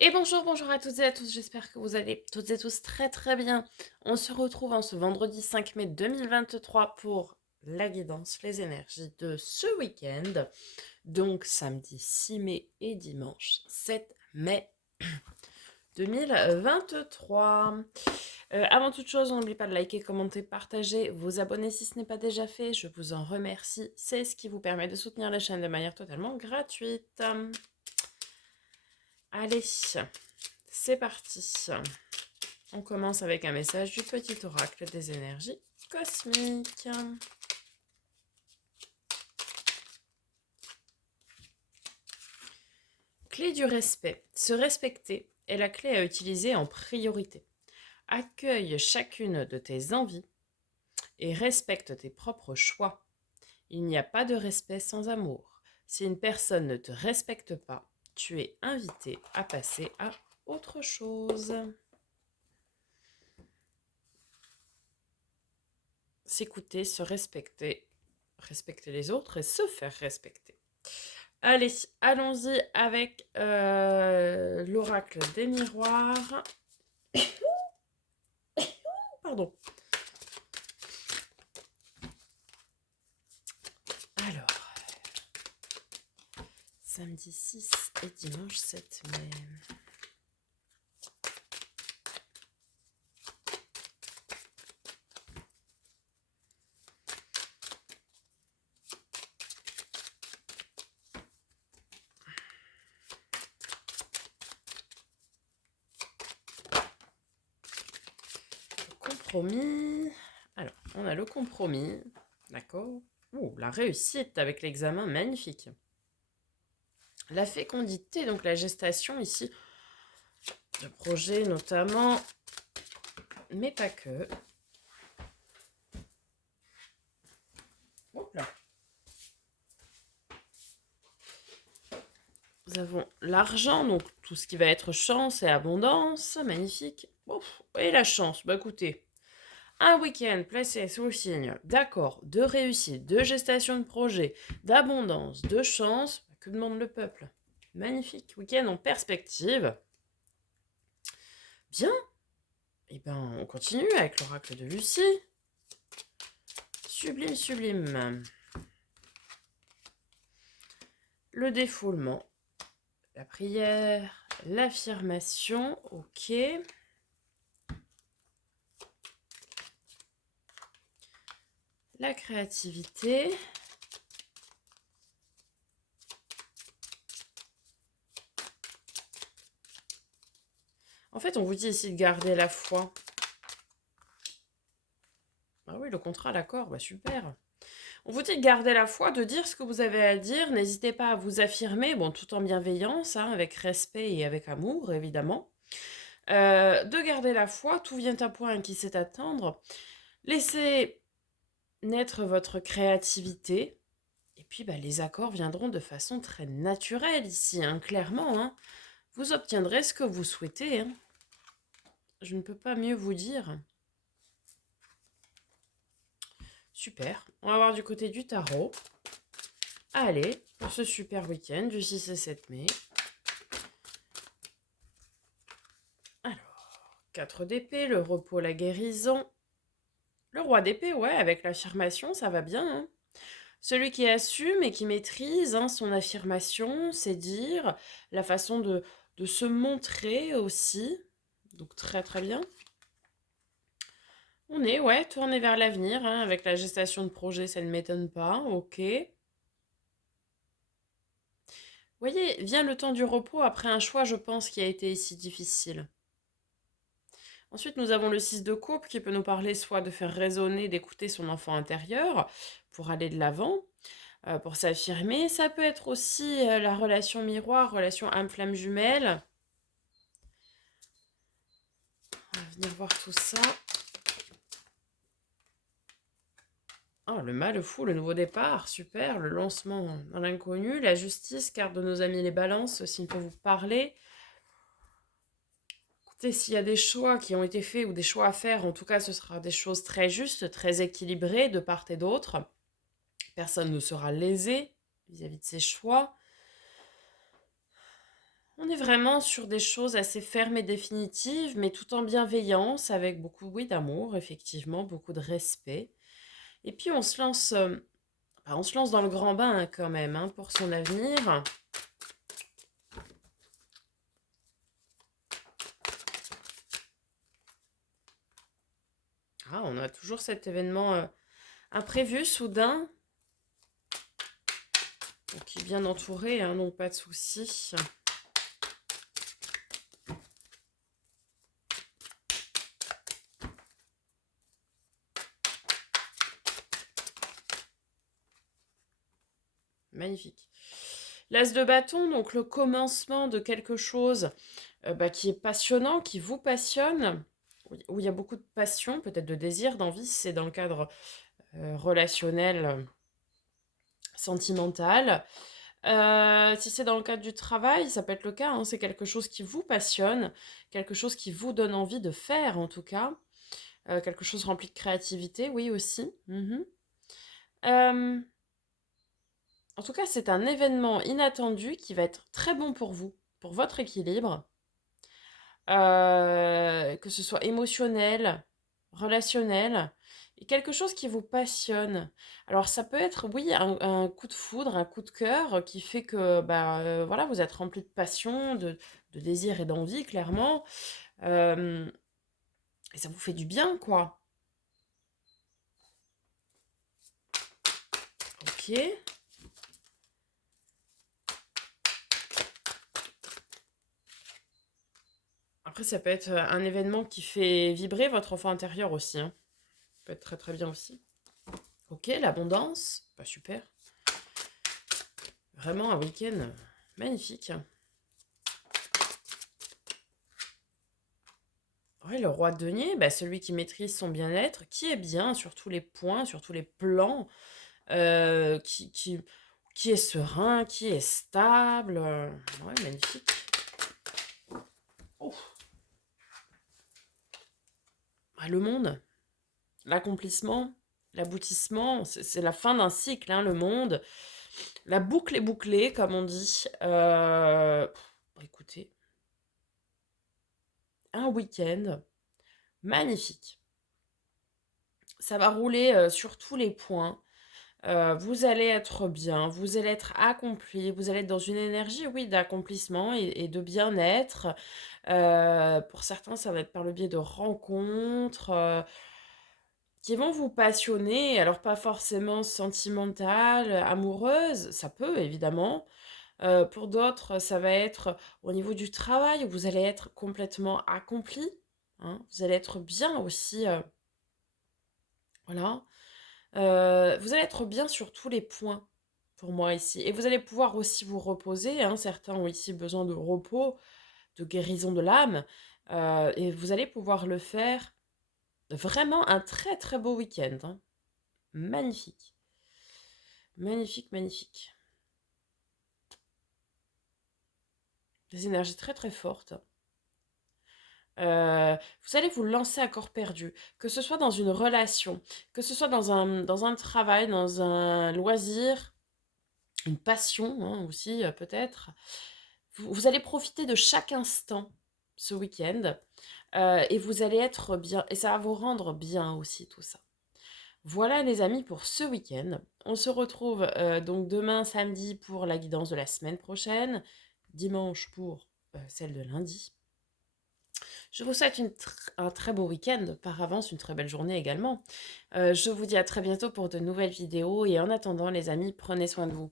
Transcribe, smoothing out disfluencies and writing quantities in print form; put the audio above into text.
Et bonjour, bonjour à toutes et à tous, j'espère que vous allez toutes et tous très très bien. On se retrouve en ce vendredi 5 mai 2023 pour la guidance, les énergies de ce week-end, donc samedi 6 mai et dimanche 7 mai 2023. Avant toute chose, n'oubliez pas de liker, commenter, partager, vous abonner si ce n'est pas déjà fait, je vous en remercie, c'est ce qui vous permet de soutenir la chaîne de manière totalement gratuite. Allez, c'est parti. On commence avec un message du petit oracle des énergies cosmiques. Clé du respect. Se respecter est la clé à utiliser en priorité. Accueille chacune de tes envies et respecte tes propres choix. Il n'y a pas de respect sans amour. Si une personne ne te respecte pas, tu es invité à passer à autre chose. S'écouter, se respecter, respecter les autres et se faire respecter. Allez, allons-y avec l'oracle des miroirs. Pardon. Alors, samedi 6 et dimanche 7 mai. Compromis. Alors, on a le compromis. D'accord. Oh, la réussite avec l'examen, magnifique. La fécondité, donc la gestation ici, de projets notamment, mais pas que. Hop là. Nous avons l'argent, donc tout ce qui va être chance et abondance, magnifique. Ouf, et la chance, bah écoutez, un week-end placé sous le signe d'accord, de réussite, de gestation de projet, d'abondance, de chance, que demande le peuple? Magnifique, week-end en perspective. Bien, et ben on continue avec l'oracle de Lucie. Sublime, sublime. Le défoulement, la prière, l'affirmation, ok. La créativité. En fait, on vous dit ici de garder la foi. Ah oui, le contrat, l'accord, bah super. On vous dit de garder la foi, de dire ce que vous avez à dire. N'hésitez pas à vous affirmer, bon, tout en bienveillance, hein, avec respect et avec amour, évidemment. De garder la foi, tout vient à point qui sait attendre. Laissez naître votre créativité. Et puis, bah, les accords viendront de façon très naturelle ici, hein, clairement. Hein. Vous obtiendrez ce que vous souhaitez. Hein. Je ne peux pas mieux vous dire. Super. On va voir du côté du tarot. Allez, pour ce super week-end du 6 et 7 mai. Alors, 4 d'épée, le repos, la guérison. Le roi d'épée, ouais, avec l'affirmation, ça va bien. Hein. Celui qui assume et qui maîtrise hein, son affirmation, c'est dire la façon de se montrer aussi. Donc très très bien. On est, ouais, tourné vers l'avenir, hein, avec la gestation de projet, ça ne m'étonne pas, ok. Vous voyez, vient le temps du repos après un choix, je pense, qui a été ici difficile. Ensuite, nous avons le 6 de coupe qui peut nous parler soit de faire raisonner, d'écouter son enfant intérieur pour aller de l'avant, pour s'affirmer. Ça peut être aussi la relation miroir, relation âme-flamme jumelle. On va venir voir tout ça. Oh, le mal fou, le nouveau départ, super, le lancement dans l'inconnu, la justice, carte de nos amis les balances, s'il peut vous parler. Écoutez, s'il y a des choix qui ont été faits ou des choix à faire, en tout cas, ce sera des choses très justes, très équilibrées de part et d'autre. Personne ne sera lésé vis-à-vis de ses choix. On On est vraiment sur des choses assez fermes et définitives, mais tout en bienveillance, avec beaucoup, oui, d'amour, effectivement, beaucoup de respect. Et puis on se lance dans le grand bain hein, quand même, hein, pour son avenir. Ah, on a toujours cet événement imprévu, soudain, donc qui est bien entouré, hein, donc pas de souci. Magnifique. L'as de bâton, donc le commencement de quelque chose qui est passionnant, qui vous passionne, où il y a beaucoup de passion, peut-être de désir, d'envie, si c'est dans le cadre relationnel, sentimental. Si c'est dans le cadre du travail, ça peut être le cas, hein, c'est quelque chose qui vous passionne, quelque chose qui vous donne envie de faire en tout cas, quelque chose rempli de créativité, oui aussi. Euh, En tout cas, c'est un événement inattendu qui va être très bon pour vous, pour votre équilibre, que ce soit émotionnel, relationnel, et quelque chose qui vous passionne. Alors ça peut être, oui, un coup de foudre, un coup de cœur qui fait que voilà, vous êtes rempli de passion, de désir et d'envie, clairement, euh, et ça vous fait du bien, quoi. Ok. Après, ça peut être un événement qui fait vibrer votre enfant intérieur aussi, hein. Ça peut être très très bien aussi. Ok, l'abondance, bah super. Vraiment un week-end magnifique. Ouais, le roi de denier, bah, celui qui maîtrise son bien-être, qui est bien sur tous les points, sur tous les plans, euh, qui, qui, qui est serein, qui est stable. Ouais, magnifique. Oh. Ah, le monde, l'accomplissement, l'aboutissement, c'est la fin d'un cycle, hein, le monde. La boucle est bouclée, comme on dit. Écoutez, un week-end magnifique. Ça va rouler sur tous les points. Vous allez être bien, vous allez être accompli, vous allez être dans une énergie, oui, d'accomplissement et de bien-être. Pour certains, ça va être par le biais de rencontres qui vont vous passionner, alors pas forcément sentimentales, amoureuses, ça peut évidemment. Pour d'autres, ça va être au niveau du travail, où vous allez être complètement accompli, hein. Vous allez être bien aussi, voilà. Vous allez être bien sur tous les points pour moi ici. Et vous allez pouvoir aussi vous reposer, hein. Certains ont ici besoin de repos, de guérison de l'âme. Et vous allez pouvoir le faire. Vraiment un très très beau week-end, hein. Magnifique. Magnifique, magnifique. Des énergies très très fortes. Vous allez vous lancer à corps perdu, que ce soit dans une relation, que ce soit dans un travail, dans un loisir, une passion hein, aussi peut-être. Vous allez profiter de chaque instant ce week-end et vous allez être bien, et ça va vous rendre bien aussi tout ça. Voilà les amis pour ce week-end. On se retrouve donc demain samedi pour la guidance de la semaine prochaine, dimanche pour celle de lundi. Je vous souhaite un très beau week-end, par avance une très belle journée également. Je vous dis à très bientôt pour de nouvelles vidéos et en attendant les amis, prenez soin de vous.